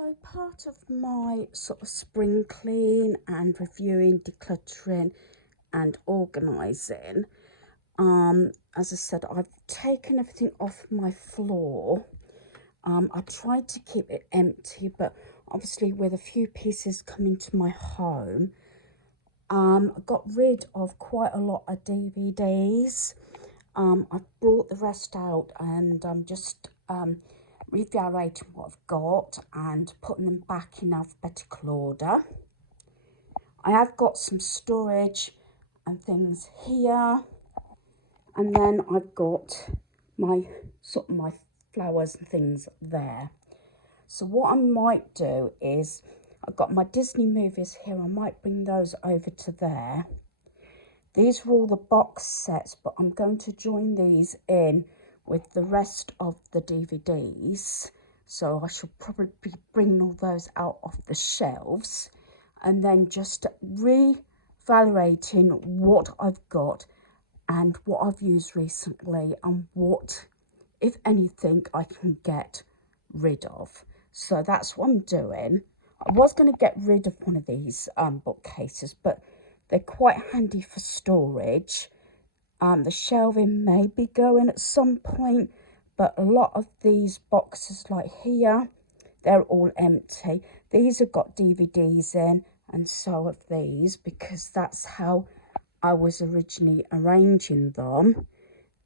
So part of my sort of spring clean and reviewing, decluttering and organising, as I said, I've taken everything off my floor. I tried to keep it empty, but obviously with a few pieces coming to my home, I got rid of quite a lot of DVDs. I've brought the rest out and I'm just reevaluating what I've got and putting them back in alphabetical order. I have got some storage and things here, and then I've got my my flowers and things there. So what I might do is, I've got my Disney movies here, I might bring those over to there. These are all the box sets, but I'm going to join these in with the rest of the DVDs. So I should probably be bringing all those out of the shelves and then just re-evaluating what I've got and what I've used recently and what, if anything, I can get rid of. So that's what I'm doing. I was going to get rid of one of these bookcases, but they're quite handy for storage. The shelving may be going at some point, but a lot of these boxes like here, they're all empty. These have got DVDs in, and so have these, because that's how I was originally arranging them.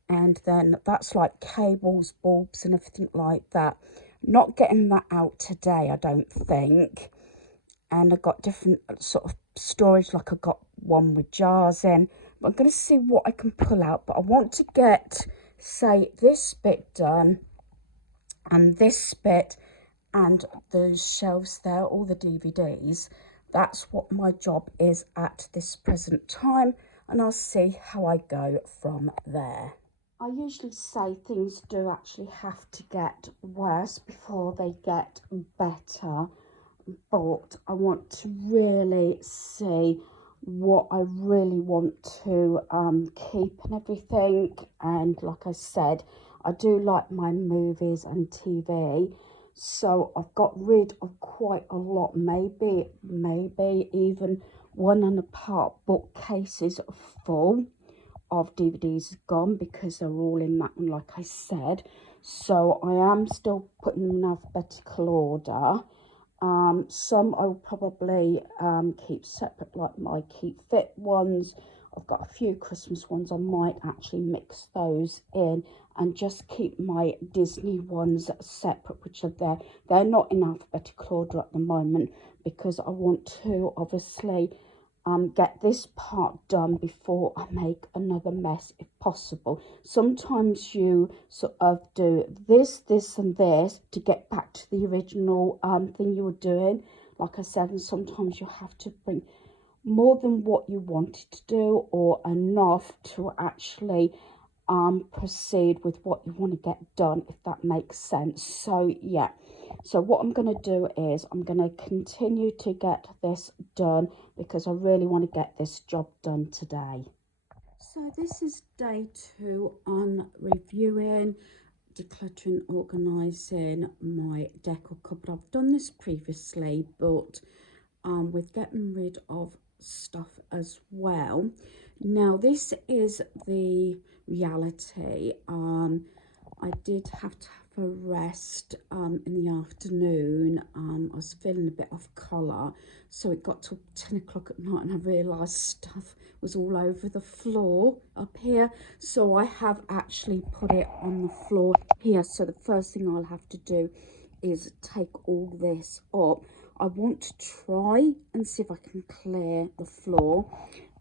And then that's like cables, bulbs and everything like that. Not getting that out today, I don't think. And I've got different sort of storage, like I got one with jars in, but I'm going to see what I can pull out. But I want to get, say, this bit done and this bit and those shelves there, all the DVDs. That's what my job is at this present time, and I'll see how I go from there. I usually say things do actually have to get worse before they get better, but I want to really see what I really want to keep and everything. And like I said, I do like my movies and TV, so I've got rid of quite a lot, maybe even 1.5 bookcases full of DVDs gone, because they're all in that one, like I said. So I am still putting them in alphabetical order. Some I'll probably keep separate, like my Keep Fit ones. I've got a few Christmas ones. I might actually mix those in and just keep my Disney ones separate, which are there. They're not in alphabetical order at the moment because I want to obviously get this part done before I make another mess if possible. Sometimes you sort of do this and this to get back to the original thing you were doing, like I said, and sometimes you have to bring more than what you wanted to do or enough to actually proceed with what you want to get done, if that makes sense. So yeah, so what I'm going to do is I'm going to continue to get this done because I really want to get this job done today. So this is day 2 on reviewing, decluttering, organising my decor cupboard. I've done this previously, but with getting rid of stuff as well. Now this is the reality. I did have to have a rest in the afternoon. I was feeling a bit off colour, so it got to 10 o'clock at night and I realised stuff was all over the floor up here, so I have actually put it on the floor here. So the first thing I'll have to do is take all this up. I want to try and see if I can clear the floor.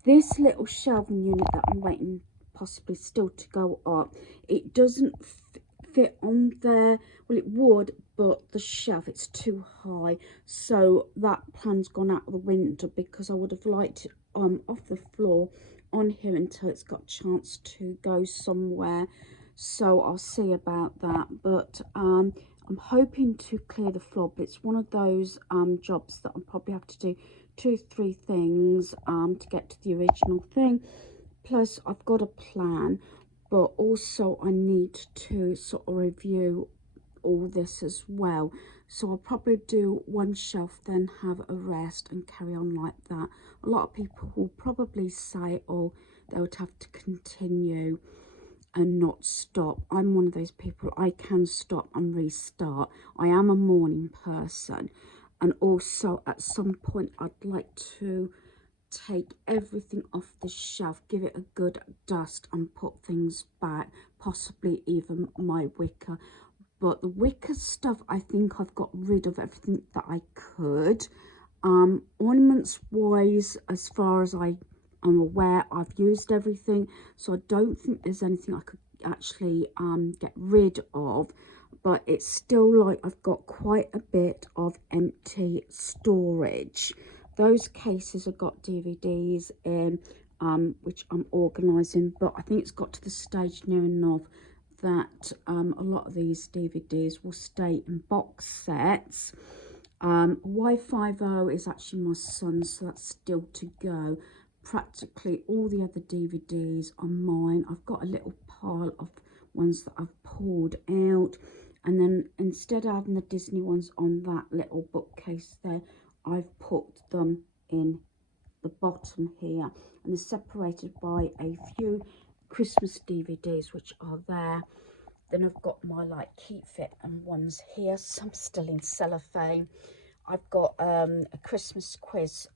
This little shelving unit that I'm waiting possibly still to go up, it doesn't fit on there. Well, it would, but the shelf, it's too high, so that plan's gone out of the window because I would have liked it off the floor on here until it's got a chance to go somewhere. So I'll see about that, but I'm hoping to clear the floor, but it's one of those jobs that I'll probably have to do 2-3 things to get to the original thing. Plus I've got a plan, but also I need to sort of review all this as well. So I'll probably do one shelf, then have a rest and carry on like that. A lot of people will probably say, oh, they would have to continue and not stop. I'm one of those people, I can stop and restart. I am a morning person, and also at some point I'd like to take everything off the shelf, give it a good dust and put things back, possibly even my wicker. But the wicker stuff, I think I've got rid of everything that I could. Ornaments wise, as far as I'm aware, I've used everything, so I don't think there's anything I could actually get rid of. But it's still like I've got quite a bit of empty storage. Those cases have got DVDs in, which I'm organising, but I think it's got to the stage near enough that a lot of these DVDs will stay in box sets. Y50 is actually my son's, so that's still to go. Practically all the other DVDs are mine. I've got a little pile of ones that I've pulled out, and then instead of having the Disney ones on that little bookcase there, I've put them in the bottom here, and they're separated by a few Christmas DVDs which are there. Then I've got my like Keep Fit and ones here, some still in cellophane. I've got a Christmas quiz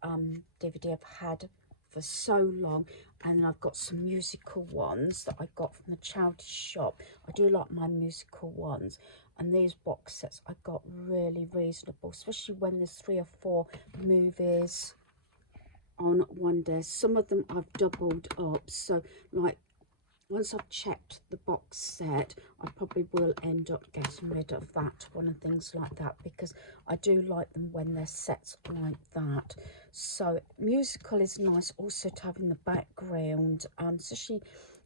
DVD I've had for so long, and then I've got some musical ones that I got from the charity shop. I do like my musical ones, and these box sets I got really reasonable, especially when there's 3 or 4 movies on one day. Some of them I've doubled up, so like once I've checked the box set, I probably will end up getting rid of that one and things like that, because I do like them when they're sets like that. So musical is nice also to have in the background, especially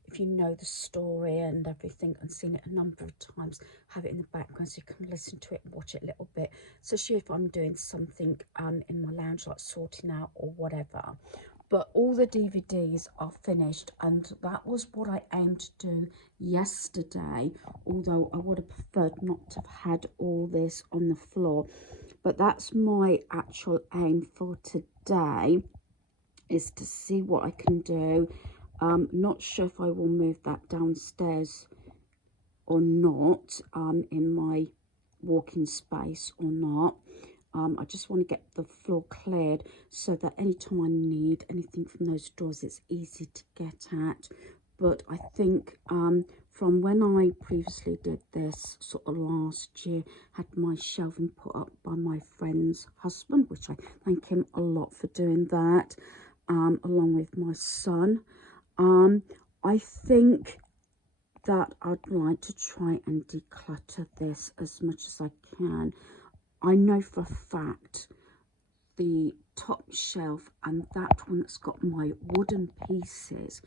if you know the story and everything and seen it a number of times. Have it in the background so you can listen to it and watch it a little bit, especially if I'm doing something in my lounge, like sorting out or whatever. But all the DVDs are finished, and that was what I aimed to do yesterday, although I would have preferred not to have had all this on the floor. But that's my actual aim for today, is to see what I can do. Not sure if I will move that downstairs or not, in my walking space or not. I just want to get the floor cleared so that anytime I need anything from those drawers, it's easy to get at. But I think from when I previously did this sort of last year, had my shelving put up by my friend's husband, which I thank him a lot for doing that, along with my son. I think that I'd like to try and declutter this as much as I can. I know for a fact the top shelf and that one that's got my wooden pieces,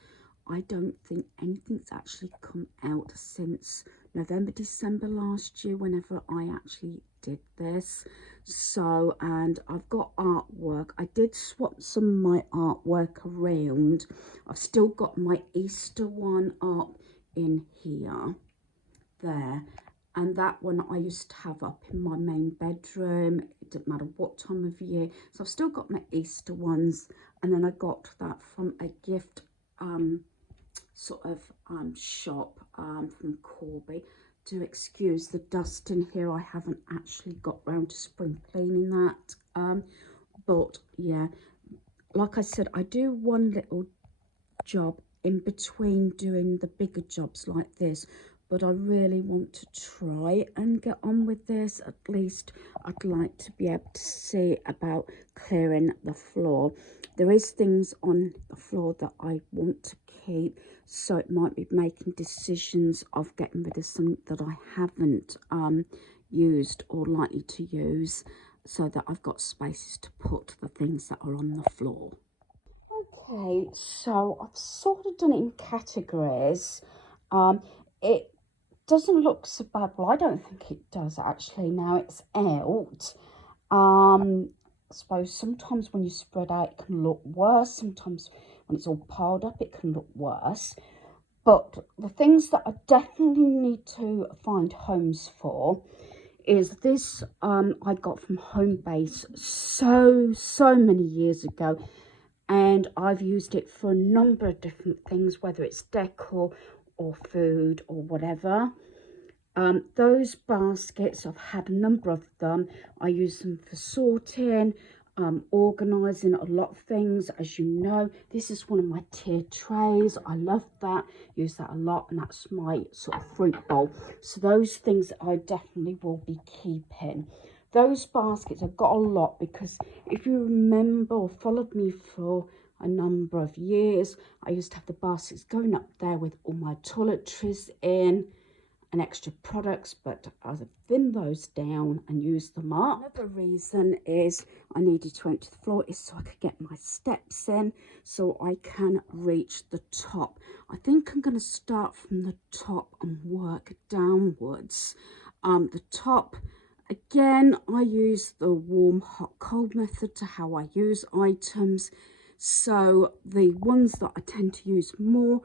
I don't think anything's actually come out since November, December last year, whenever I actually did this. So, and I've got artwork. I did swap some of my artwork around. I've still got my Easter one up in here, there. And that one I used to have up in my main bedroom. It didn't matter what time of year. So I've still got my Easter ones. And then I got that from a gift shop from Corby. To excuse the dust in here, I haven't actually got round to spring cleaning that. But yeah, like I said, I do one little job in between doing the bigger jobs like this, but I really want to try and get on with this. At least I'd like to be able to see about clearing the floor. There is things on the floor that I want to keep, so it might be making decisions of getting rid of some that I haven't used or likely to use, so that I've got spaces to put the things that are on the floor. Okay, so I've sort of done it in categories. It doesn't look so bad. Well, I don't think it does actually. Now it's out. I suppose sometimes when you spread out, it can look worse. Sometimes when it's all piled up, it can look worse. But the things that I definitely need to find homes for is this I got from Homebase so many years ago, and I've used it for a number of different things, whether it's decor or food or whatever. Those baskets, I've had a number of them. I use them for sorting, organising a lot of things. As you know, this is one of my tiered trays. I love that, use that a lot, and that's my sort of fruit bowl. So those things I definitely will be keeping. Those baskets, I've got a lot because if you remember or followed me for a number of years, I used to have the baskets going up there with all my toiletries in and extra products, but I've thinned those down and used them up. Another reason is I needed to empty the floor is so I could get my steps in so I can reach the top. I think I'm going to start from the top and work downwards. The top, again, I use the warm, hot, cold method to how I use items. So the ones that I tend to use more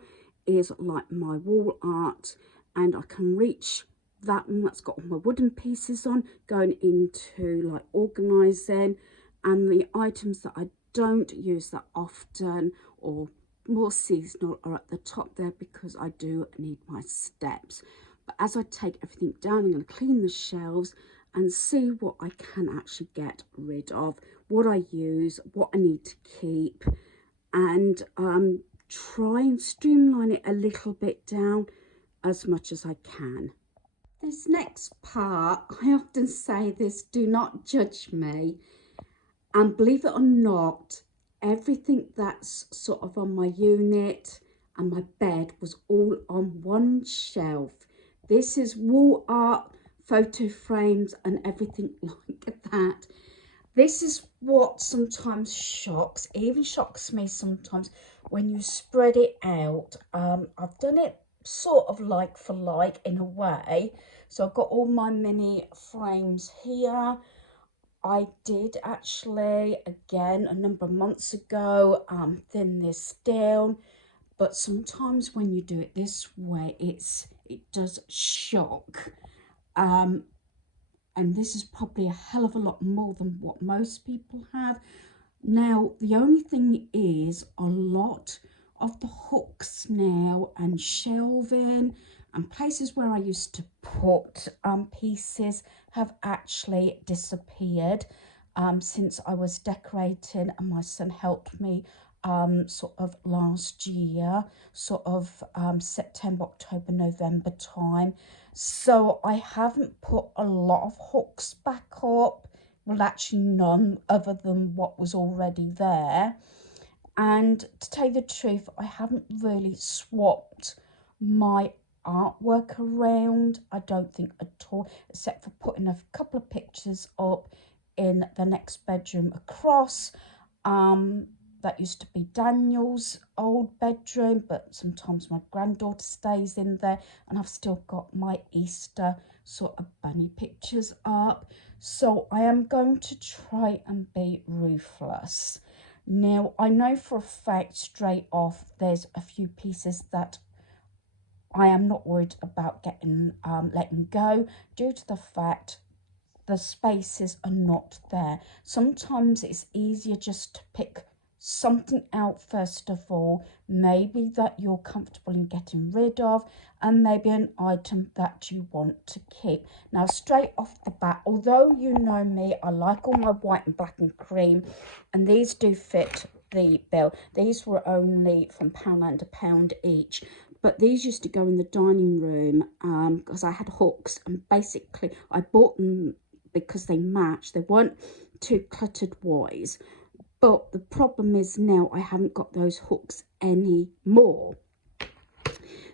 is like my wall art, and I can reach that one that's got all my wooden pieces on, going into like organising, and the items that I don't use that often or more seasonal are at the top there because I do need my steps. But as I take everything down, I'm going to clean the shelves and see what I can actually get rid of, what I use, what I need to keep, and try and streamline it a little bit down as much as I can. This next part, I often say this, do not judge me, and believe it or not, everything that's sort of on my unit and my bed was all on one shelf. This is wall art, photo frames and everything like that. This is what sometimes even shocks me sometimes when you spread it out. I've done it sort of like for like in a way. So I've got all my mini frames here. I did actually, again, a number of months ago, thin this down. But sometimes when you do it this way, it does shock. And this is probably a hell of a lot more than what most people have. Now, the only thing is a lot of the hooks now and shelving and places where I used to put pieces have actually disappeared since I was decorating, and my son helped me sort of last year, sort of September, October, November time. So I haven't put a lot of hooks back up. Well, actually none other than what was already there. And to tell you the truth, I haven't really swapped my artwork around, I don't think at all, except for putting a couple of pictures up in the next bedroom across. That used to be Daniel's old bedroom, but sometimes my granddaughter stays in there, and I've still got my Easter sort of bunny pictures up. So I am going to try and be ruthless. Now, I know for a fact straight off there's a few pieces that I am not worried about letting go, due to the fact the spaces are not there. Sometimes it's easier just to pick something out first of all, maybe that you're comfortable in getting rid of, and maybe an item that you want to keep. Now, straight off the bat, although you know me, I like all my white and black and cream, and these do fit the bill. These were only from Poundland, £1 each, but these used to go in the dining room because I had hooks, and basically I bought them because they match. They weren't too cluttered wise, but the problem is now I haven't got those hooks anymore.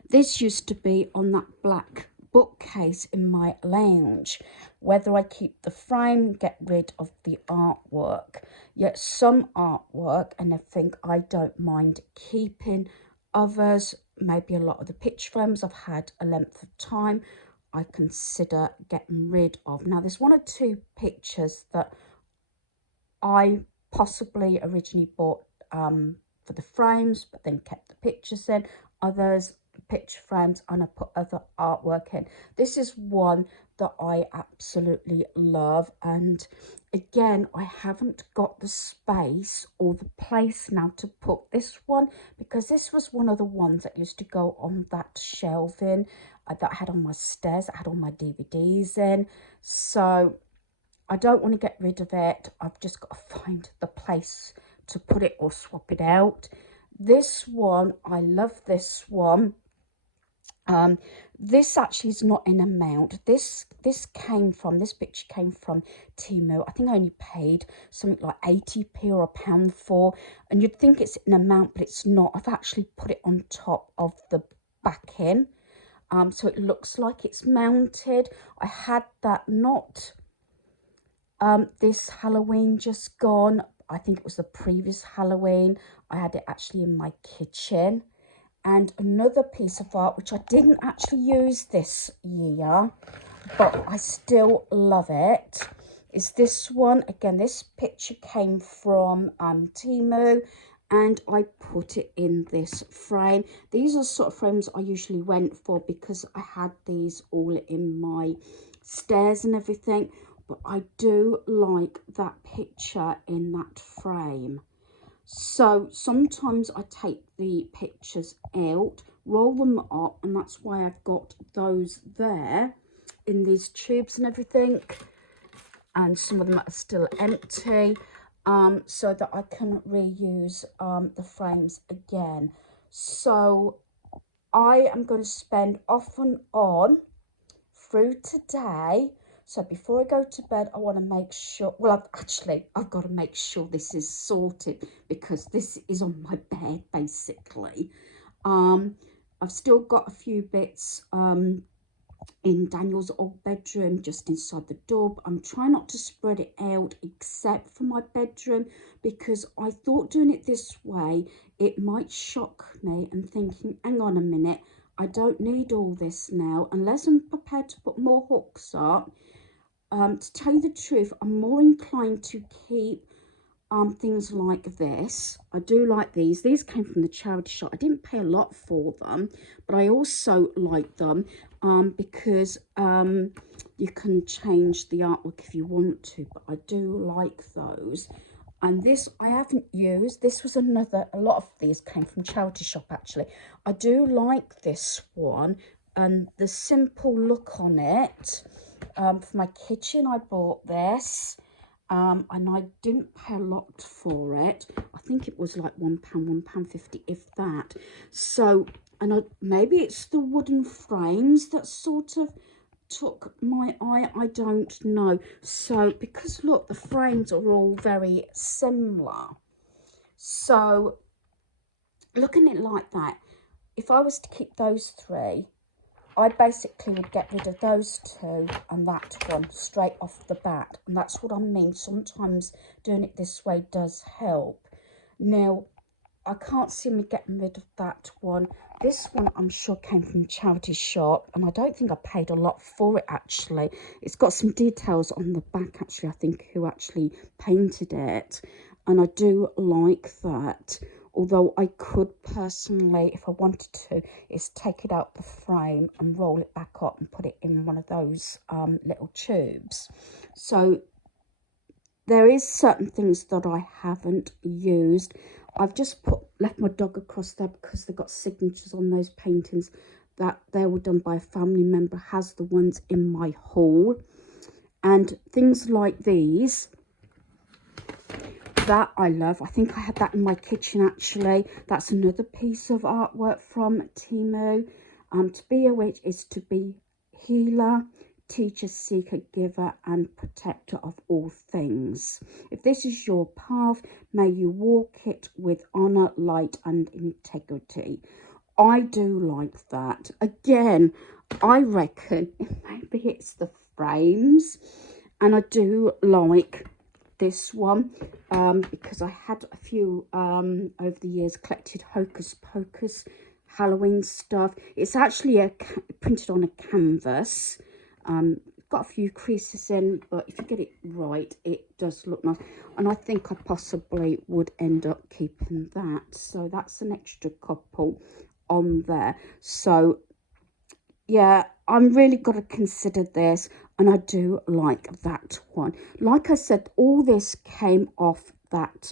This used to be on that black bookcase in my lounge. Whether I keep the frame, get rid of the artwork, yet some artwork and everything I don't mind keeping. Others, maybe a lot of the picture frames I've had a length of time, I consider getting rid of. Now, there's one or two pictures that I possibly originally bought for the frames, but then kept the pictures in. Others picture frames and I put other artwork in. This is one that I absolutely love, and again, I haven't got the space or the place now to put this one, because this was one of the ones that used to go on that shelving that I had on my stairs. I had all my DVDs in, so I don't want to get rid of it. I've just got to find the place to put it or swap it out. This one, I love this one. This actually is not an amount. This picture came from Temu. I think I only paid something like 80p or £1 for, and you'd think it's an amount, but it's not. I've actually put it on top of the backing, so it looks like it's mounted. I had that not this Halloween just gone. I think it was the previous Halloween. I had it actually in my kitchen. And another piece of art, which I didn't actually use this year, but I still love it, is this one. Again, this picture came from Temu, and I put it in this frame. These are sort of frames I usually went for because I had these all in my stairs and everything. But I do like that picture in that frame. So sometimes I take the pictures out, roll them up, and that's why I've got those there in these tubes and everything. And some of them are still empty, so that I can reuse the frames again. So I am going to spend off and on through today. So before I go to bed, I want to make sure, well, I've got to make sure this is sorted, because this is on my bed, basically. I've still got a few bits in Daniel's old bedroom, just inside the door. But I'm trying not to spread it out except for my bedroom, because I thought doing it this way, it might shock me and thinking, hang on a minute, I don't need all this now, unless I'm prepared to put more hooks up. To tell you the truth, I'm more inclined to keep things like this. I do like these. These came from the charity shop. I didn't pay a lot for them, but I also like them because you can change the artwork if you want to, but I do like those. And this I haven't used. This was another, a lot of these came from charity shop actually. I do like this one, and the simple look on it. For my kitchen, I bought this, and I didn't pay a lot for it. I think it was like £1, £1.50, if that. So, and maybe it's the wooden frames that sort of took my eye, I don't know. So, because look, the frames are all very similar. So, looking at it like that, if I was to keep those three, I basically would get rid of those two and that one straight off the bat. And that's what I mean. Sometimes doing it this way does help. Now, I can't see me getting rid of that one. This one I'm sure came from a charity shop, and I don't think I paid a lot for it actually. It's got some details on the back actually, I think, who actually painted it. And I do like that. Although I could personally, if I wanted to, is take it out the frame and roll it back up and put it in one of those little tubes. So there is certain things that I haven't used. I've just left my dog across there because they've got signatures on those paintings that they were done by a family member, has the ones in my haul. And things like these, that I love. I think I had that in my kitchen actually. That's another piece of artwork from Temu. To be a witch is to be healer, teacher, seeker, giver, and protector of all things. If this is your path, may you walk it with honour, light, and integrity. I do like that. Again, I reckon maybe it's the frames, and I do like this one because I had a few over the years collected Hocus Pocus Halloween stuff. It's actually printed on a canvas. Got a few creases in, but if you get it right, it does look nice. And I think I possibly would end up keeping that. So that's an extra couple. on there. So yeah, I'm really got to consider this, and I do like that one. Like I said, all this came off that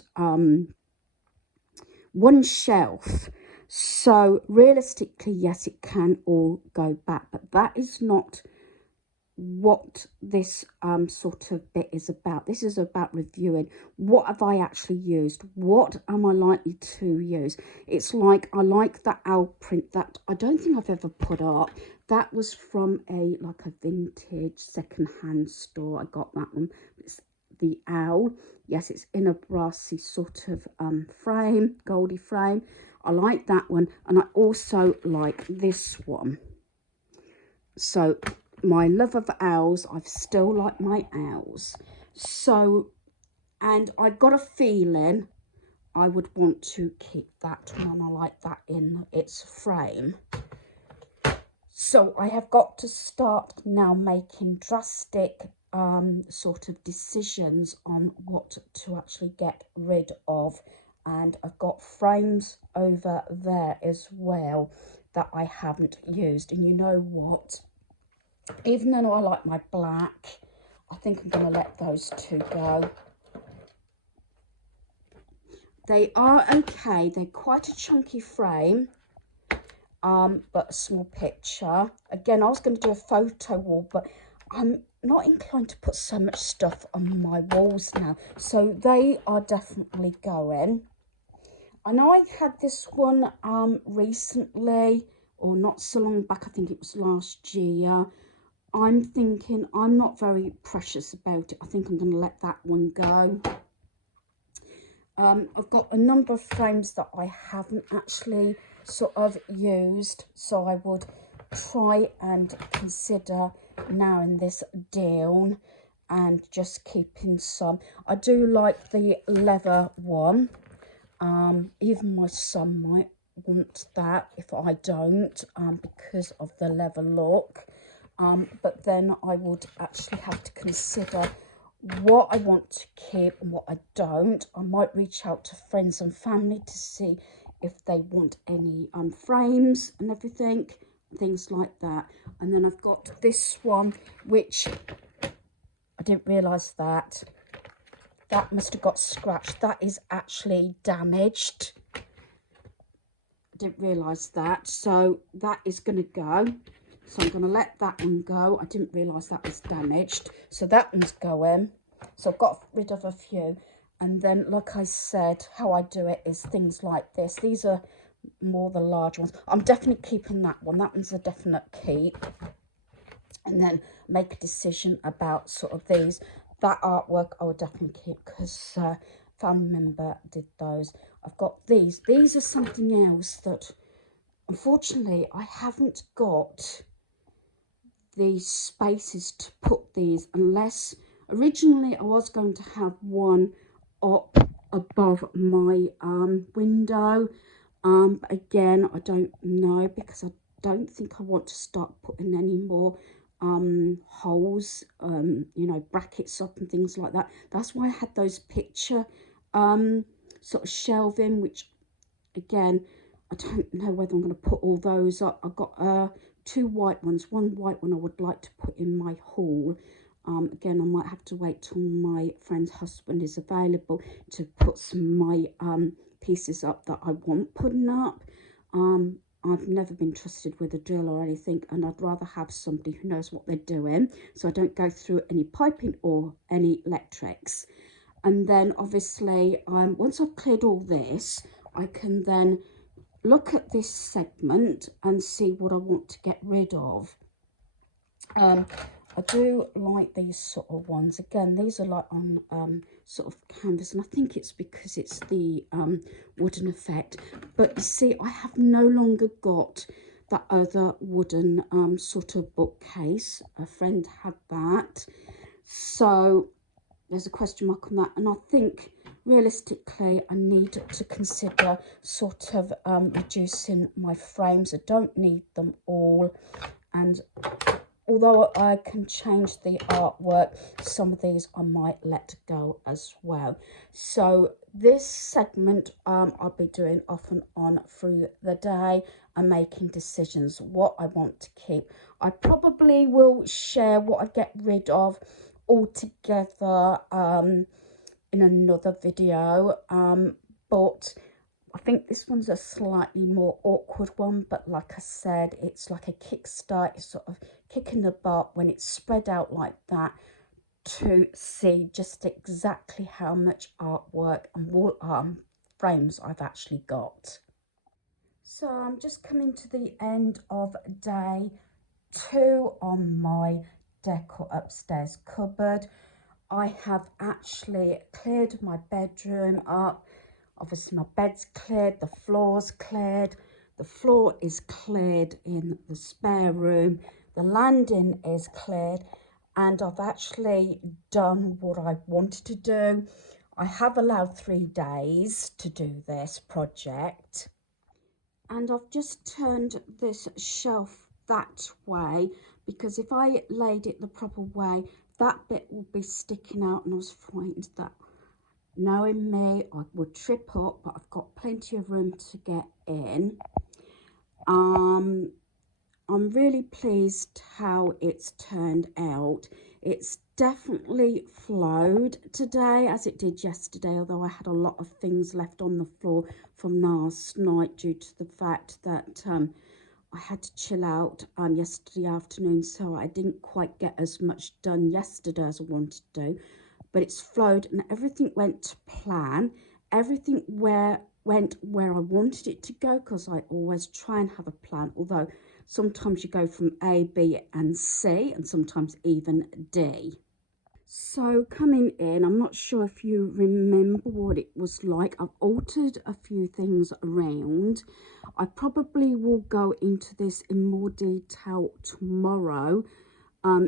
one shelf. So realistically, yes, it can all go back, but that is not what this sort of bit is about. This is about reviewing what have I actually used, what am I likely to use. It's like, I like that owl print that I don't think I've ever put up. That was from a vintage second-hand store. I got that one. It's the owl. Yes, it's in a brassy sort of frame, goldy frame. I like that one, and I also like this one. So my love of owls, I've still like my owls. So, and I got a feeling I would want to keep that one. I like that in its frame. So I have got to start now making drastic sort of decisions on what to actually get rid of. And I've got frames over there as well that I haven't used. And you know what? Even though I like my black, I think I'm going to let those two go. They are okay. They're quite a chunky frame, but a small picture. Again, I was going to do a photo wall, but I'm not inclined to put so much stuff on my walls now. So they are definitely going. I know I had this one recently, or not so long back. I think it was last year. I'm thinking I'm not very precious about it. I think I'm going to let that one go. I've got a number of frames that I haven't actually sort of used, so I would try and consider narrowing this down and just keeping some. I do like the leather one. Even my son might want that if I don't, because of the leather look. But then I would actually have to consider what I want to keep and what I don't. I might reach out to friends and family to see if they want any frames and everything, things like that. And then I've got this one, which I didn't realise that must have got scratched. That is actually damaged. I didn't realise that. So that is going to go. So I'm going to let that one go. I didn't realise that was damaged. So that one's going. So I've got rid of a few. And then, like I said, how I do it is things like this. These are more the large ones. I'm definitely keeping that one. That one's a definite keep. And then make a decision about sort of these. That artwork I would definitely keep because a family member did those. I've got these. These are something else that, unfortunately, I haven't got the spaces to put these, unless originally I was going to have one up above my window. But again, I don't know, because I don't think I want to start putting any more holes, you know, brackets up and things like that. That's why I had those picture sort of shelving, which again, I don't know whether I'm going to put all those up. I've got two white ones. One white one I would like to put in my hall. Again, I might have to wait till my friend's husband is available to put some of my pieces up that I want putting up. I've never been trusted with a drill or anything, and I'd rather have somebody who knows what they're doing, so I don't go through any piping or any electrics. And then obviously, once I've cleared all this, I can then look at this segment and see what I want to get rid of. I do like these sort of ones. Again, these are like on sort of canvas, and I think it's because it's the wooden effect. But you see, I have no longer got that other wooden sort of bookcase. A friend had that, so there's a question mark on that. And I think realistically I need to consider sort of reducing my frames. I don't need them all, and although I can change the artwork, some of these I might let go as well. So this segment I'll be doing off and on through the day and making decisions what I want to keep. I probably will share what I get rid of all together in another video, but I think this one's a slightly more awkward one, but like I said, it's like a kickstart. It's sort of kicking the butt when it's spread out like that to see just exactly how much artwork and wall frames I've actually got. So I'm just coming to the end of day 2 on my decor upstairs cupboard. I have actually cleared my bedroom up. Obviously my bed's cleared, the floor's cleared, the floor is cleared in the spare room, the landing is cleared, and I've actually done what I wanted to do. I have allowed 3 days to do this project, and I've just turned this shelf that way because if I laid it the proper way, that bit will be sticking out, and I was frightened that, knowing me, I would trip up, but I've got plenty of room to get in. I'm really pleased how it's turned out. It's definitely flowed today as it did yesterday, although I had a lot of things left on the floor from last night due to the fact that I had to chill out yesterday afternoon, so I didn't quite get as much done yesterday as I wanted to do. But it's flowed and everything went to plan. Everything went where I wanted it to go, because I always try and have a plan, although sometimes you go from A, B and C, and sometimes even D. So coming in, I'm not sure if you remember what it was like. I've altered a few things around. I probably will go into this in more detail tomorrow,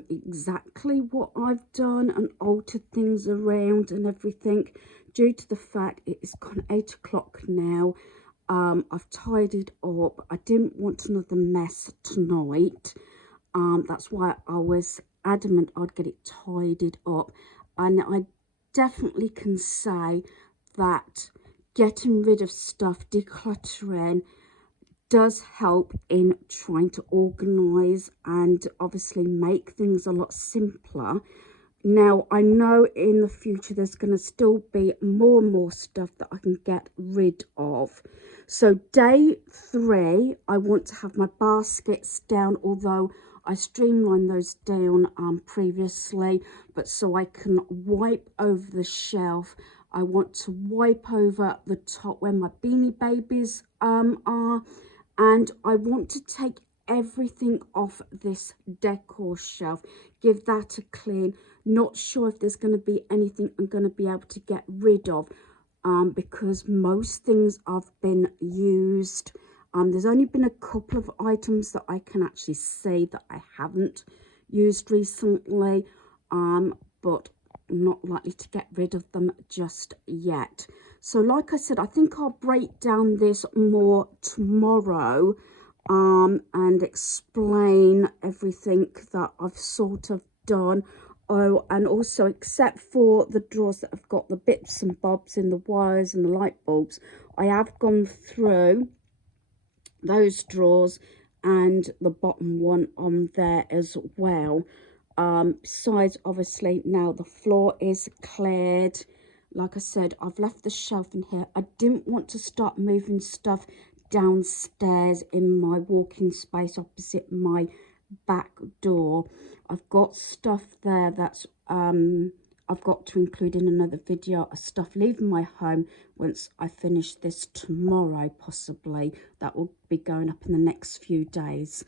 exactly what I've done and altered things around and everything, due to the fact it is kind of 8 o'clock now. I've tidied up. I didn't want another mess tonight. That's why I was adamant I'd get it tidied up, and I definitely can say that getting rid of stuff, decluttering, does help in trying to organize and obviously make things a lot simpler. Now, I know in the future there's going to still be more and more stuff that I can get rid of. So day 3, I want to have my baskets down, although I streamlined those down previously, but so I can wipe over the shelf. I want to wipe over the top where my Beanie Babies are, and I want to take everything off this decor shelf, give that a clean. Not sure if there's going to be anything I'm going to be able to get rid of, because most things have been used. There's only been a couple of items that I can actually say that I haven't used recently, but I'm not likely to get rid of them just yet. So like I said, I think I'll break down this more tomorrow and explain everything that I've sort of done. Oh, and also, except for the drawers that have got the bits and bobs in the wires and the light bulbs, I have gone through those drawers and the bottom one on there as well. Besides, obviously, now the floor is cleared. Like I said, I've left the shelf in here. I didn't want to start moving stuff downstairs in my walking space opposite my back door. I've got stuff there that's I've got to include in another video, stuff leaving my home once I finish this tomorrow, possibly. That will be going up in the next few days.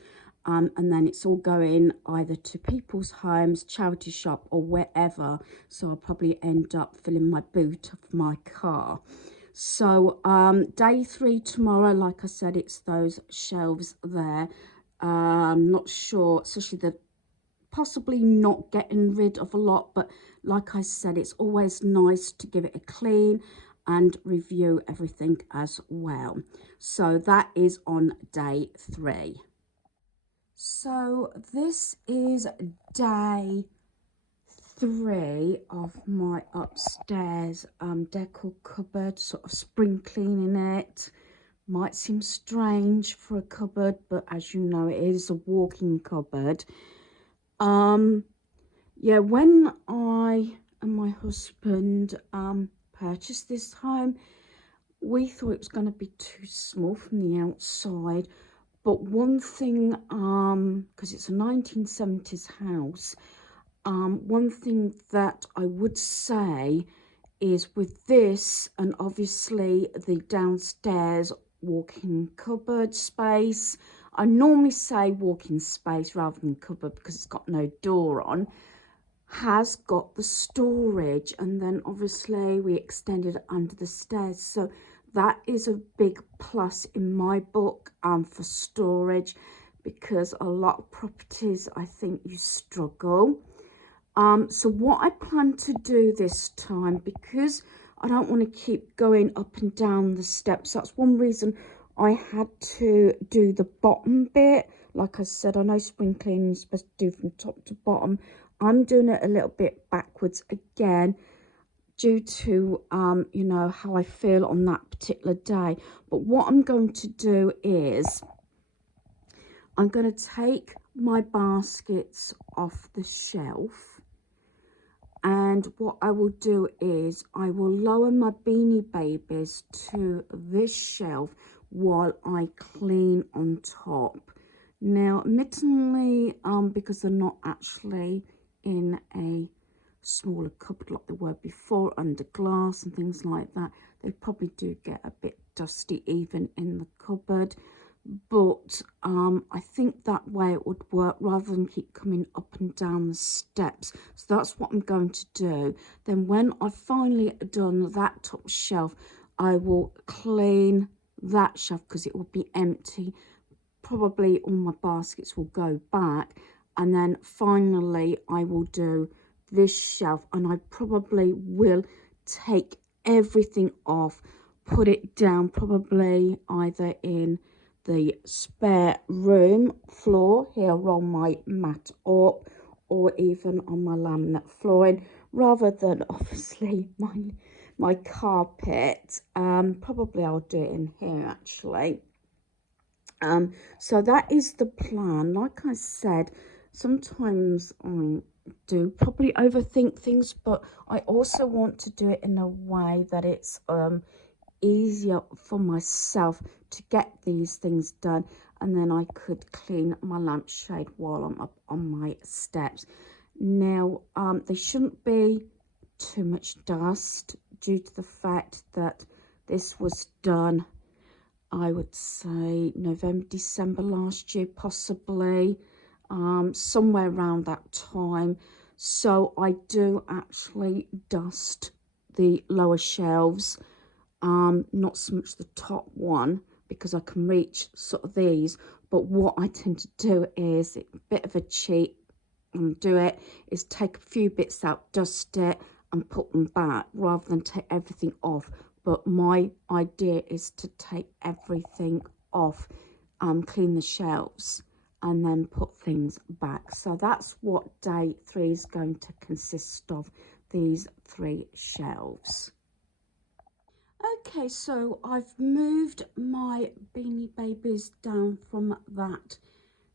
And then it's all going either to people's homes, charity shop, or wherever. So I'll probably end up filling my boot of my car. So day 3 tomorrow, like I said, it's those shelves there. Not sure, especially the possibly not getting rid of a lot, but like I said, it's always nice to give it a clean and review everything as well. So that is on day 3. So this is day 3 of my upstairs decor cupboard, sort of spring cleaning it. Might seem strange for a cupboard, but as you know, it is a walk-in cupboard. Yeah, when I and my husband purchased this home, we thought it was going to be too small from the outside. But one thing, because it's a 1970s house, one thing that I would say is with this, and obviously the downstairs walk-in cupboard space, I normally say walk-in space rather than cupboard because it's got no door on, has got the storage, and then obviously we extended it under the stairs, so that is a big plus in my book for storage, because a lot of properties I think you struggle. So what I plan to do this time, because I don't want to keep going up and down the steps, that's one reason I had to do the bottom bit. Like I said, I know spring cleaning is supposed to do from top to bottom. I'm doing it a little bit backwards again due to, you know, how I feel on that particular day. But what I'm going to do is I'm going to take my baskets off the shelf. And what I will do is I will lower my Beanie Babies to this shelf while I clean on top. Now, admittedly, because they're not actually in a smaller cupboard like they were before, under glass and things like that, they probably do get a bit dusty even in the cupboard. But I think that way it would work rather than keep coming up and down the steps. So that's what I'm going to do. Then when I've finally done that top shelf, I will clean that shelf because it will be empty. Probably all my baskets will go back, and then finally I will do this shelf, and I probably will take everything off, put it down probably either in the spare room floor here, roll my mat up, or even on my laminate flooring, rather than obviously my carpet. Probably I'll do it in here actually. So that is the plan. Like I said, sometimes I do probably overthink things, but I also want to do it in a way that it's easier for myself to get these things done, and then I could clean my lampshade while I'm up on my steps. Now, there shouldn't be too much dust due to the fact that this was done, I would say November, December last year, possibly, somewhere around that time. So I do actually dust the lower shelves, not so much the top one because I can reach sort of these. But what I tend to do is a bit of a cheat and do it is take a few bits out, dust it and put them back rather than take everything off. But my idea is to take everything off, clean the shelves and then put things back. So that's what day 3 is going to consist of, these 3 shelves. Okay, so I've moved my Beanie Babies down from that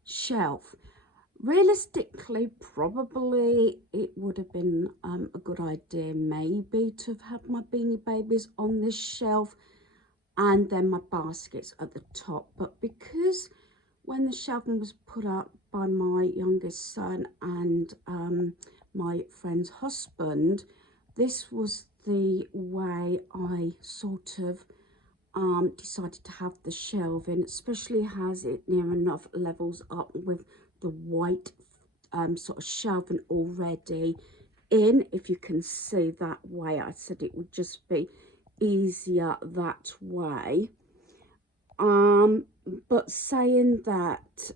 shelf. Realistically, probably it would have been a good idea maybe to have had my Beanie Babies on this shelf and then my baskets at the top. But because when the shelving was put up by my youngest son and my friend's husband, this was the way I sort of decided to have the shelving, especially as it near enough levels up with the white sort of shelving already in. If you can see that way, I said it would just be easier that way. But saying that,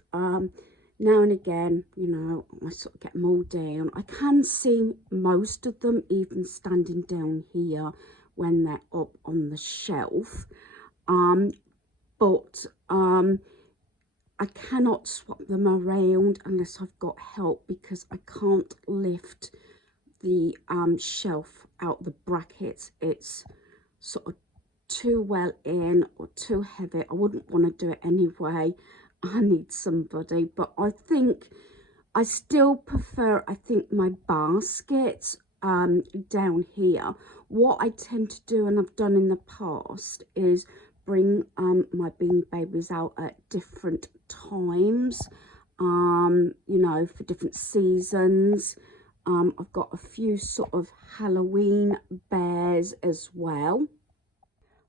now and again, you know, I sort of get them all down. I can see most of them even standing down here when they're up on the shelf. But I cannot swap them around unless I've got help, because I can't lift the shelf out the brackets. It's sort of too well in or too heavy. I wouldn't want to do it anyway. I need somebody, but I think I still prefer, I think, my baskets down here. What I tend to do, and I've done in the past, is bring my Beanie Babies out at different times, you know, for different seasons. I've got a few sort of Halloween bears as well.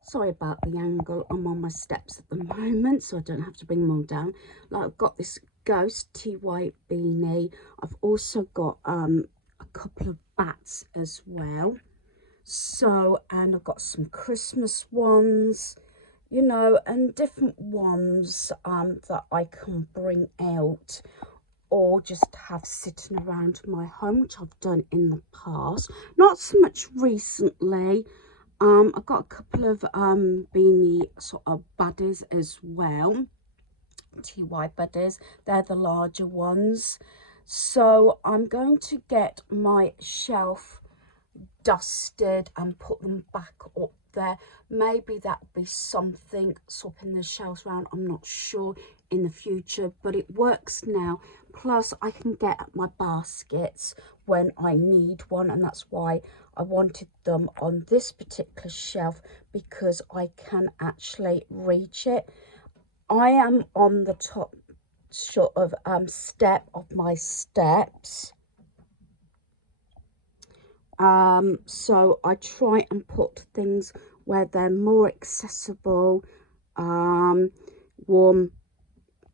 Sorry about the angle. I'm on my steps at the moment, so I don't have to bring them all down. Like, I've got this ghost TY beanie. I've also got a couple of bats as well. So, and I've got some Christmas ones, you know, and different ones that I can bring out or just have sitting around my home, which I've done in the past. Not so much recently. I've got a couple of beanie sort of buddies as well, TY buddies. They're the larger ones. So I'm going to get my shelf dusted and put them back up there. Maybe that would be something, swapping the shelves around, I'm not sure, in the future, but it works now. Plus I can get at my baskets when I need one, and that's why I wanted them on this particular shelf, because I can actually reach it. I am on the top sort of step of my steps, so I try and put things where they're more accessible. Warm,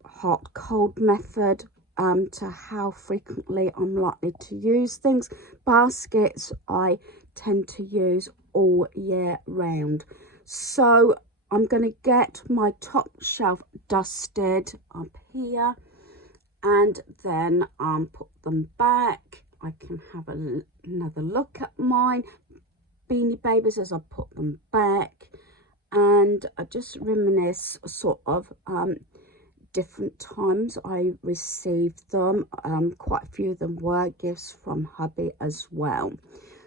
hot, cold method to how frequently I'm likely to use things. Baskets I tend to use all year round. So I'm going to get my top shelf dusted up here, and then put them back. I can have another look at mine Beanie Babies as I put them back, and I just reminisce sort of different times I received them. Quite a few of them were gifts from hubby as well.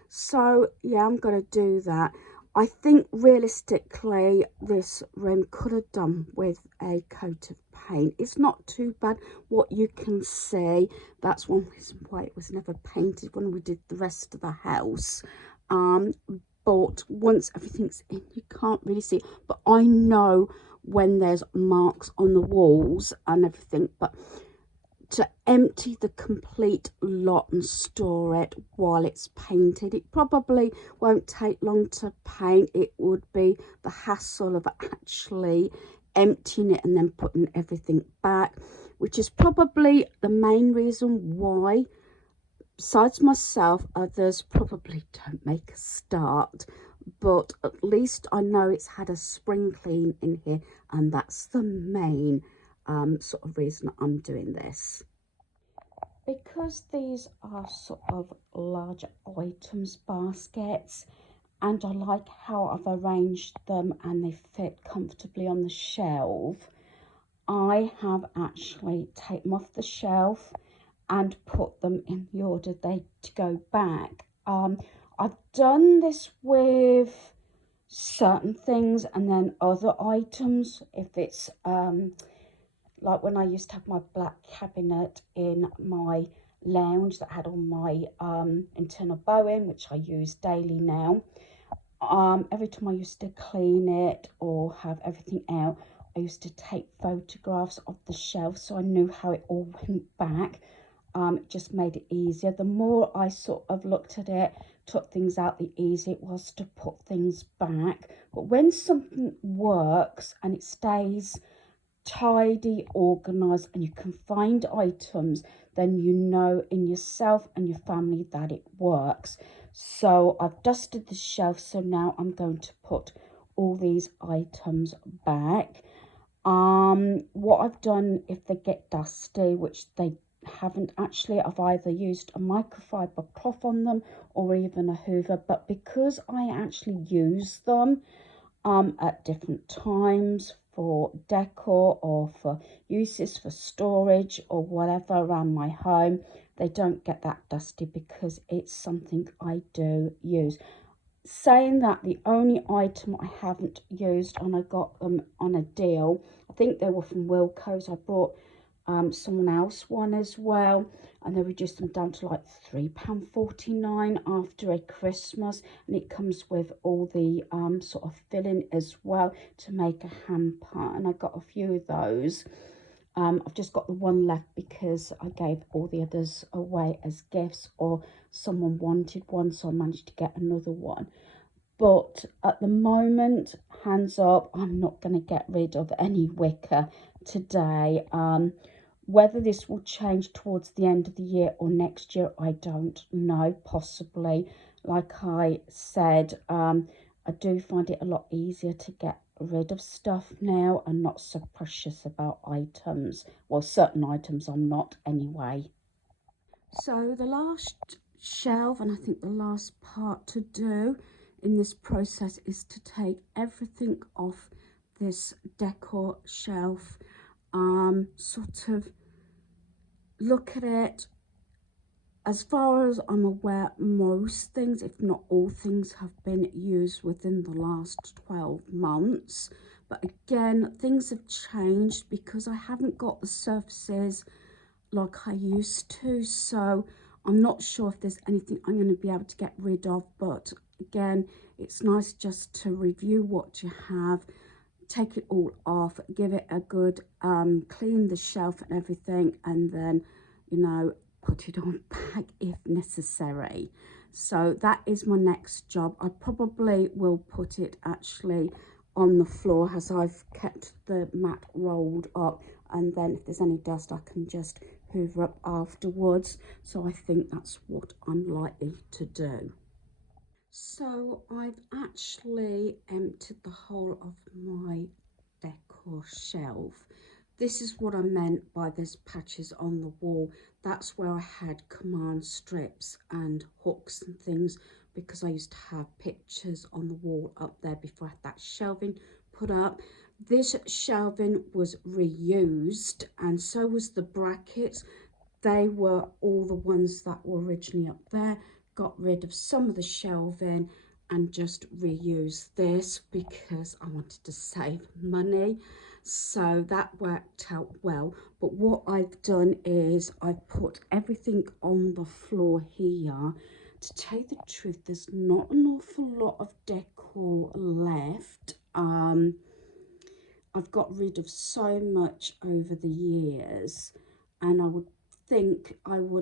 So yeah, I'm going to do that. I think realistically this room could have done with a coat of paint. It's not too bad what you can see. That's one reason why it was never painted when we did the rest of the house. But once everything's in, you can't really see. But I know when there's marks on the walls and everything, but to empty the complete lot and store it while it's painted, it probably won't take long to paint. It would be the hassle of actually emptying it and then putting everything back, which is probably the main reason why, besides myself, others probably don't make a start. But at least I know it's had a spring clean in here, and that's the main sort of reason I'm doing this. Because these are sort of larger items baskets, and I like how I've arranged them and they fit comfortably on the shelf, I have actually taken them off the shelf and put them in the order they to go back. I've done this with certain things, and then other items, if it's like when I used to have my black cabinet in my lounge that had all my internal bowing, which I use daily now. Every time I used to clean it or have everything out, I used to take photographs of the shelf so I knew how it all went back. It just made it easier. The more I sort of looked at it, took things out, the easier it was to put things back. But when something works and it stays tidy, organised, and you can find items, then you know in yourself and your family that it works. So I've dusted the shelf, so now I'm going to put all these items back. What I've done, if they get dusty, which they haven't actually, I've either used a microfiber cloth on them or even a hoover, but because I actually use them at different times for decor or for uses for storage or whatever around my home, they don't get that dusty because it's something I do use. Saying that, the only item I haven't used, and I got them on a deal, I think they were from Wilko's. I brought someone else one as well, and they reduced them down to like £3.49 after a Christmas, and it comes with all the sort of filling as well to make a hamper, and I got a few of those. I've just got the one left because I gave all the others away as gifts, or someone wanted one, so I managed to get another one. But at the moment, hands up, I'm not going to get rid of any wicker today. Whether this will change towards the end of the year or next year, I don't know, possibly. Like I said, I do find it a lot easier to get rid of stuff now and not so precious about items. Well, certain items I'm not anyway. So the last shelf, and I think the last part to do in this process, is to take everything off this decor shelf, sort of look at it. As far as I'm aware, most things, if not all things, have been used within the last 12 months. But again, things have changed because I haven't got the surfaces like I used to. So I'm not sure if there's anything I'm going to be able to get rid of. But again, it's nice just to review what you have, take it all off, give it a good clean the shelf and everything, and then, you know, put it on back if necessary. So that is my next job. I probably will put it actually on the floor as I've kept the mat rolled up, and then if there's any dust I can just hoover up afterwards. So I think that's what I'm likely to do. So I've actually emptied the whole of my decor shelf. This is what I meant by there's patches on the wall. That's where I had command strips and hooks and things, because I used to have pictures on the wall up there before I had that shelving put up. This shelving was reused, and so was the brackets. They were all the ones that were originally up there. Got rid of some of the shelving and just reused this because I wanted to save money. So that worked out well. But what I've done is I've put everything on the floor here. To tell you the truth, there's not an awful lot of decor left. I've got rid of so much over the years, and I would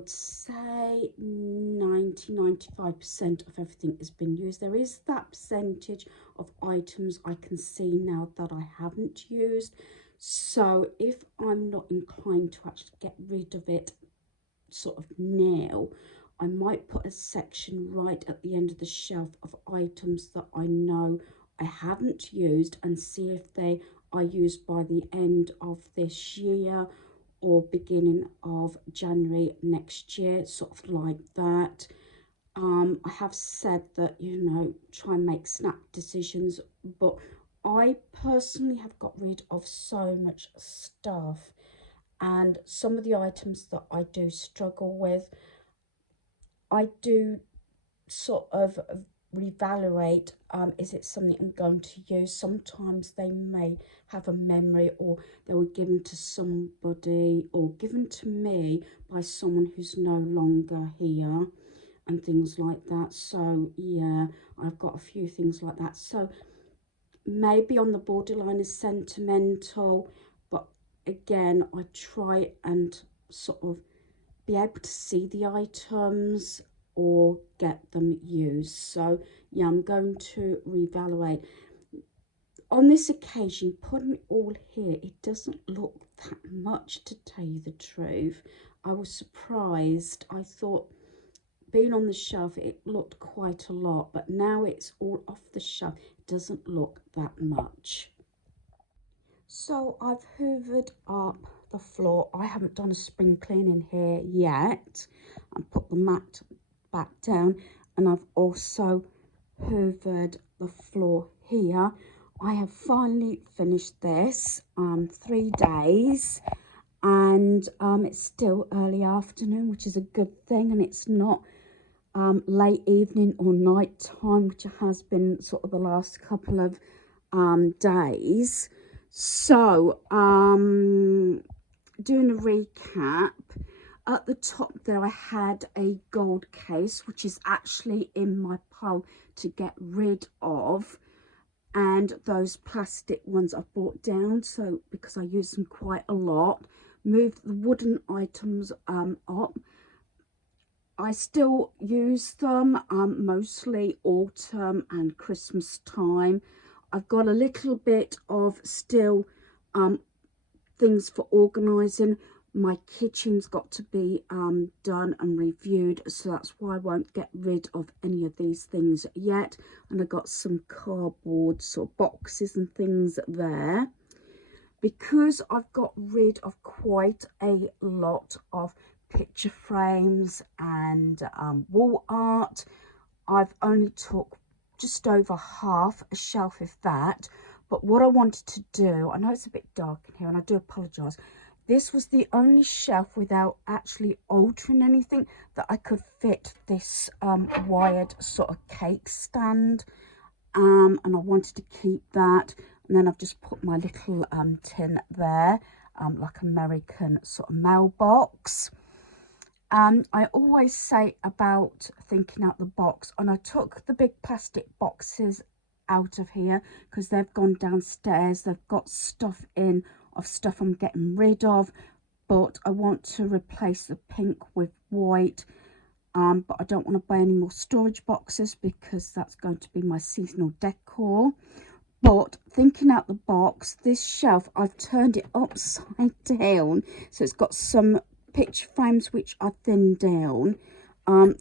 say 90–95% of everything has been used. There is that percentage of items I can see now that I haven't used. So if I'm not inclined to actually get rid of it sort of now, I might put a section right at the end of the shelf of items that I know I haven't used, and see if they are used by the end of this year or beginning of January next year, sort of like that. I have said that, you know, try and make snap decisions, but I personally have got rid of so much stuff, and some of the items that I do struggle with, I do sort of reevaluate, is it something I'm going to use? Sometimes they may have a memory, or they were given to somebody or given to me by someone who's no longer here and things like that. So yeah, I've got a few things like that. So maybe on the borderline is sentimental, but again, I try and sort of be able to see the items or get them used. So yeah, I'm going to reevaluate. On this occasion, putting it all here, it doesn't look that much, to tell you the truth. I was surprised. I thought being on the shelf it looked quite a lot, but now it's all off the shelf, it doesn't look that much. So I've hoovered up the floor. I haven't done a spring cleaning here yet. I put the mat back down, and I've also hoovered the floor here. I have finally finished this, 3 days, and it's still early afternoon, which is a good thing, and it's not late evening or night time, which has been sort of the last couple of days. So doing a recap, at the top there I had a gold case, which is actually in my pile to get rid of, and those plastic ones I've brought down, so because I use them quite a lot. Moved the wooden items up. I still use them mostly autumn and Christmas time. I've got a little bit of still things for organising. My kitchen's got to be done and reviewed, so that's why I won't get rid of any of these things yet. And I got some cardboard sort of boxes and things there. Because I've got rid of quite a lot of picture frames and wall art, I've only took just over half a shelf of that. But what I wanted to do, I know it's a bit dark in here and I do apologise, this was the only shelf without actually altering anything that I could fit this wired sort of cake stand, and I wanted to keep that. And then I've just put my little tin there, like American sort of mailbox. I always say about thinking out the box, and I took the big plastic boxes out of here because they've gone downstairs. They've got stuff in of stuff I'm getting rid of, but I want to replace the pink with white. But I don't want to buy any more storage boxes because that's going to be my seasonal decor. But thinking out the box, this shelf, I've turned it upside down, so it's got some picture frames which I thinned down.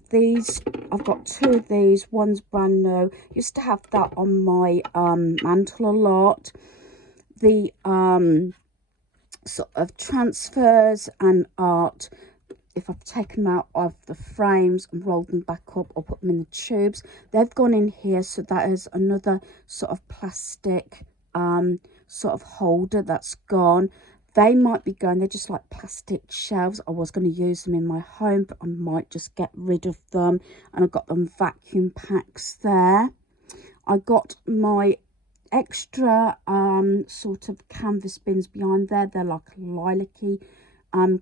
These, I've got 2 of these. One's brand new. Used to have that on my mantle a lot. The sort of transfers and art, if I've taken them out of the frames and rolled them back up or put them in the tubes, they've gone in here. So that is another sort of plastic sort of holder that's gone. They might be going, they're just like plastic shelves. I was going to use them in my home, but I might just get rid of them. And I've got them vacuum packs there. I got my extra sort of canvas bins behind there. They're like a lilac-y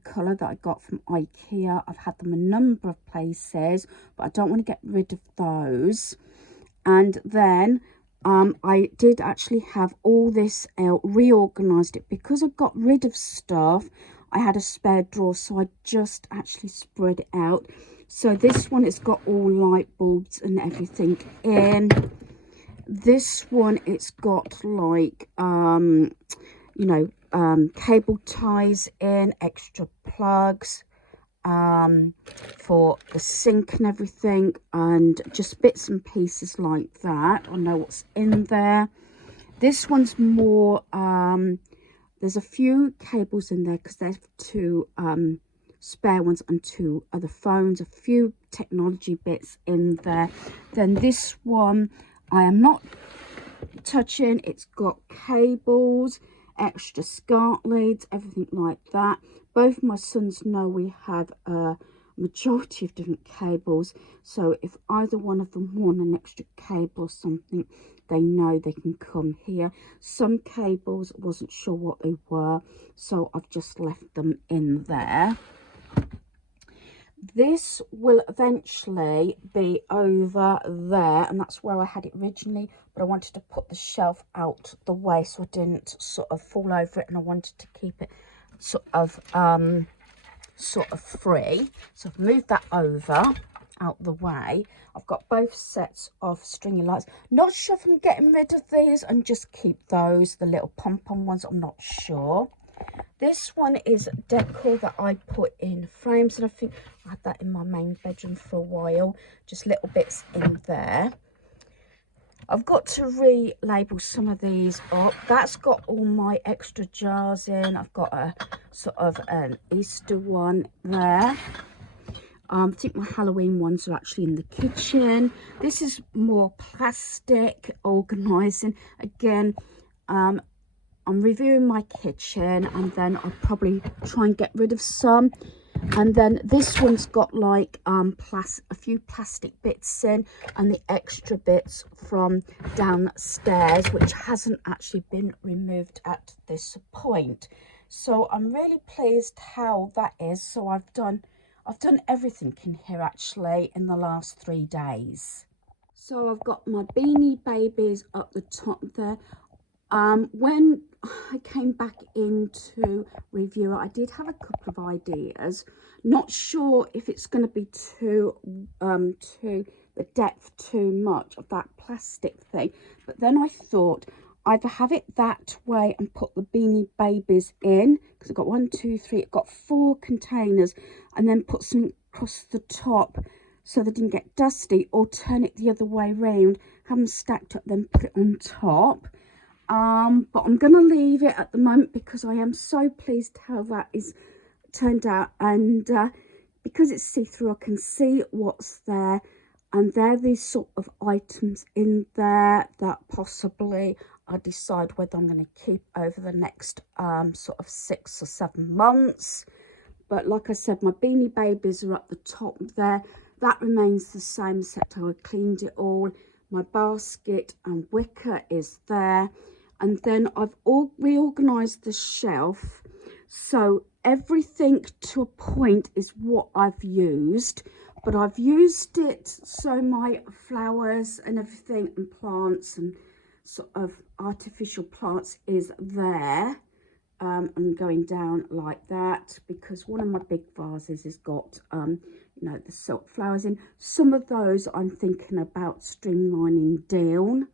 colour that I got from IKEA. I've had them a number of places, but I don't want to get rid of those. And then I did actually have all this out, reorganised it because I got rid of stuff. I had a spare drawer, so I just actually spread it out. So this one, it's got all light bulbs and everything in. This one, it's got like you know, cable ties in, extra plugs for the sink and everything, and just bits and pieces like that. I know what's in there. This one's more there's a few cables in there because there's 2 spare ones and 2 other phones, a few technology bits in there. Then this one I am not touching. It's got cables, extra SCART leads, everything like that. Both my sons know we have a majority of different cables, so if either one of them want an extra cable or something, they know they can come here. Some cables, wasn't sure what they were, so I've just left them in there. This will eventually be over there, and that's where I had it originally, but I wanted to put the shelf out the way so I didn't sort of fall over it, and I wanted to keep it sort of free. So I've moved that over out the way. I've got both sets of stringy lights. Not sure if I'm getting rid of these and just keep those, the little pom-pom ones, I'm not sure. This one is decor that I put in frames, and I think I had that in my main bedroom for a while. Just little bits in there. I've got to relabel some of these up. That's got all my extra jars in. I've got a sort of an Easter one there. I think my Halloween ones are actually in the kitchen. This is more plastic organising. Again, I'm reviewing my kitchen, and then I'll probably try and get rid of some. And then this one's got like a few plastic bits in, and the extra bits from downstairs, which hasn't actually been removed at this point. So I'm really pleased how that is. So I've done everything in here actually in the last 3 days. So I've got my Beanie Babies up the top there. When I came back into review, I did have a couple of ideas. Not sure if it's going to be to the depth too much of that plastic thing, but then I thought either have it that way and put the Beanie Babies in, because I've got 1, 2, 3, I've got 4 containers, and then put something across the top so they didn't get dusty, or turn it the other way round, have them stacked up, then put it on top. But I'm going to leave it at the moment because I am so pleased how that is turned out, and because it's see-through I can see what's there, and there are these sort of items in there that possibly I decide whether I'm going to keep over the next sort of 6 or 7 months. But like I said, my Beanie Babies are up the top there. That remains the same, except how I cleaned it all. My basket and wicker is there. And then I've reorganised the shelf. So everything to a point is what I've used. But I've used it so my flowers and everything and plants and sort of artificial plants is there. And going down like that, because one of my big vases has got you know, the silk flowers in. Some of those I'm thinking about streamlining down,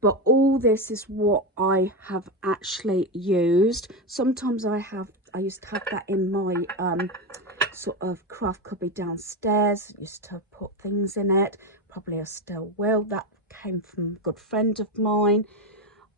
but all this is what I have actually used. Sometimes I used to have that in my sort of craft cupboard downstairs. I used to put things in it, probably I still will. That came from a good friend of mine.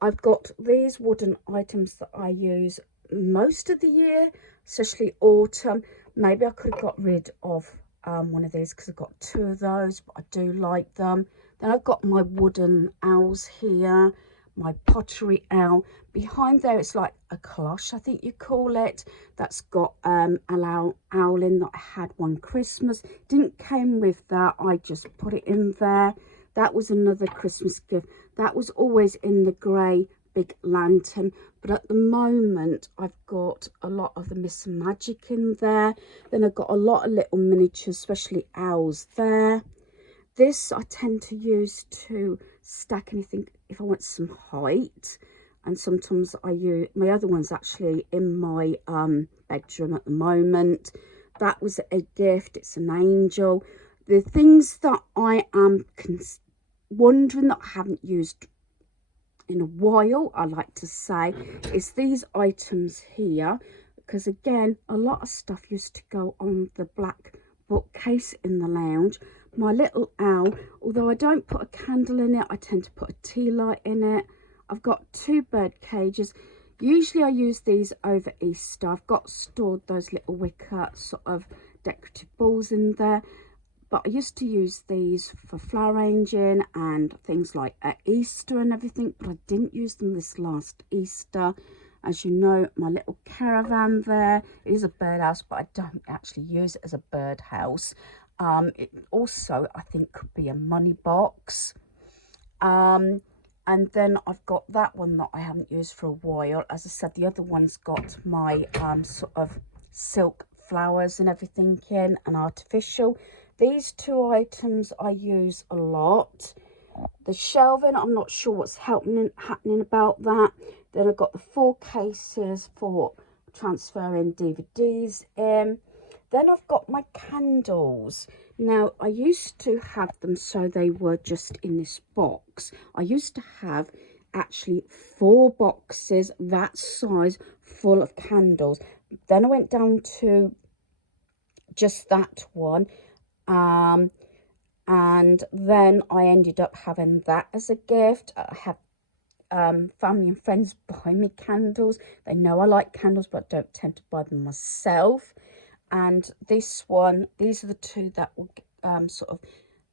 I've got these wooden items that I use most of the year, especially autumn. Maybe I could have got rid of one of these because I've got 2 of those, but I do like them. Then I've got my wooden owls here, my pottery owl. Behind there it's like a cloche, I think you call it. That's got an owl in that I had one Christmas. Didn't came with that, I just put it in there. That was another Christmas gift. That was always in the grey big lantern. But at the moment, I've got a lot of the Miss Magic in there. Then I've got a lot of little miniatures, especially owls there. This I tend to use to stack anything if I want some height. And sometimes I use, my other one's actually in my bedroom at the moment. That was a gift. It's an angel. The things that I am wondering that I haven't used in a while, I like to say, is these items here, because again, a lot of stuff used to go on the black bookcase in the lounge. My little owl, although I don't put a candle in it, I tend to put a tea light in it. I've got 2 bird cages. Usually I use these over Easter. I've got stored those little wicker sort of decorative balls in there. But I used to use these for flower arranging and things like at Easter and everything, but I didn't use them this last Easter. As you know, my little caravan there is a birdhouse, but I don't actually use it as a birdhouse. It also, I think, could be a money box. And then I've got that one that I haven't used for a while. As I said, the other one's got my sort of silk flowers and everything in, and artificial. These 2 items I use a lot. The shelving, I'm not sure what's happening about that. Then I've got the 4 cases for transferring DVDs in. Then I've got my candles. Now, I used to have them so they were just in this box. I used to have actually 4 boxes that size full of candles. Then I went down to just that one. And then I ended up having that as a gift. I have family and friends buy me candles. They know I like candles, but I don't tend to buy them myself. And this one, these are the two that were sort of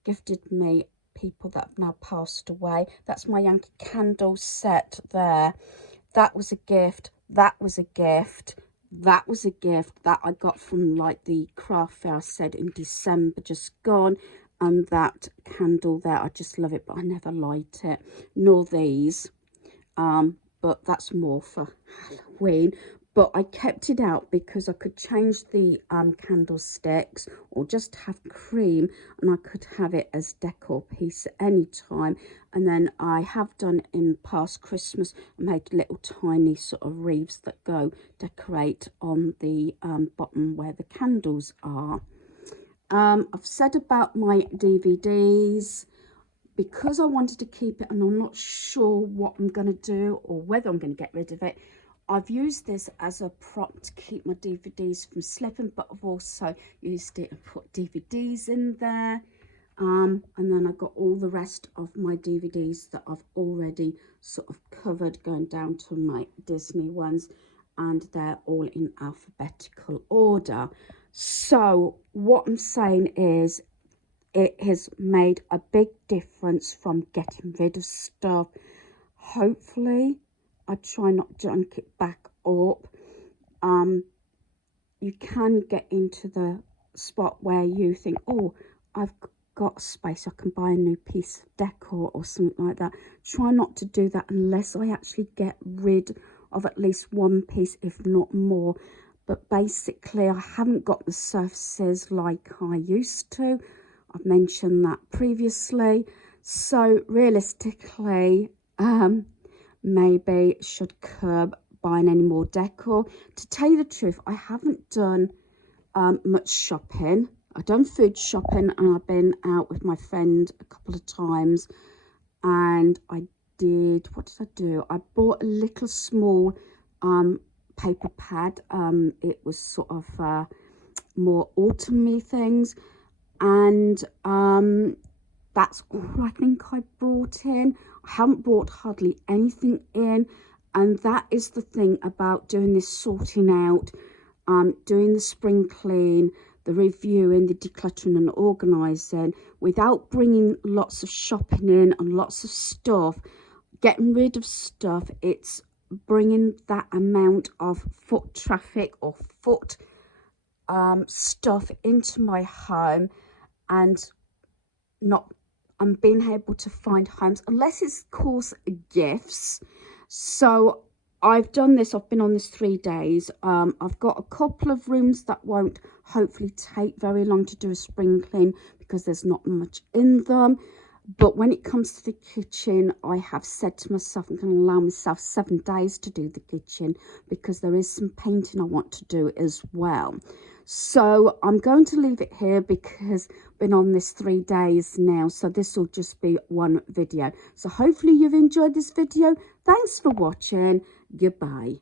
gifted me, people that have now passed away. That's my Yankee Candle set there. That was a gift. That was a gift. That was a gift that I got from like the craft fair I said in December just gone. And that candle there, I just love it, but I never light it, nor these. But that's more for Halloween. But I kept it out because I could change the candlesticks or just have cream, and I could have it as decor piece at any time. And then I have done in past Christmas, I made little tiny sort of wreaths that go decorate on the bottom where the candles are. I've said about my DVDs, because I wanted to keep it and I'm not sure what I'm going to do or whether I'm going to get rid of it, I've used this as a prop to keep my DVDs from slipping, but I've also used it and put DVDs in there. And then I've got all the rest of my DVDs that I've already sort of covered, going down to my Disney ones, and they're all in alphabetical order. So what I'm saying is, it has made a big difference from getting rid of stuff. Hopefully, I try not to junk it back up. You can get into the spot where you think, oh, I've got space, I can buy a new piece of decor or something like that. Try not to do that unless I actually get rid of at least one piece, if not more. But basically, I haven't got the surfaces like I used to. I've mentioned that previously. So realistically, maybe should curb buying any more decor. To tell you the truth, I haven't done much shopping. I've done food shopping, and I've been out with my friend a couple of times, and I did, what did I do? I bought a little small paper pad. It was sort of more autumny things, and that's all I think I brought in. I haven't brought hardly anything in, and that is the thing about doing this sorting out, doing the spring clean, the reviewing, the decluttering and organising, without bringing lots of shopping in and lots of stuff, getting rid of stuff. It's bringing that amount of foot traffic or foot stuff into my home, and not being able to find homes unless it's, of course, gifts. So I've done this, I've been on this 3 days. I've got a couple of rooms that won't hopefully take very long to do a spring clean because there's not much in them. But when it comes to the kitchen, I have said to myself, I'm going to allow myself 7 days to do the kitchen because there is some painting I want to do as well. So I'm going to leave it here because I've been on this 3 days now. So this will just be one video. So hopefully you've enjoyed this video. Thanks for watching. Goodbye.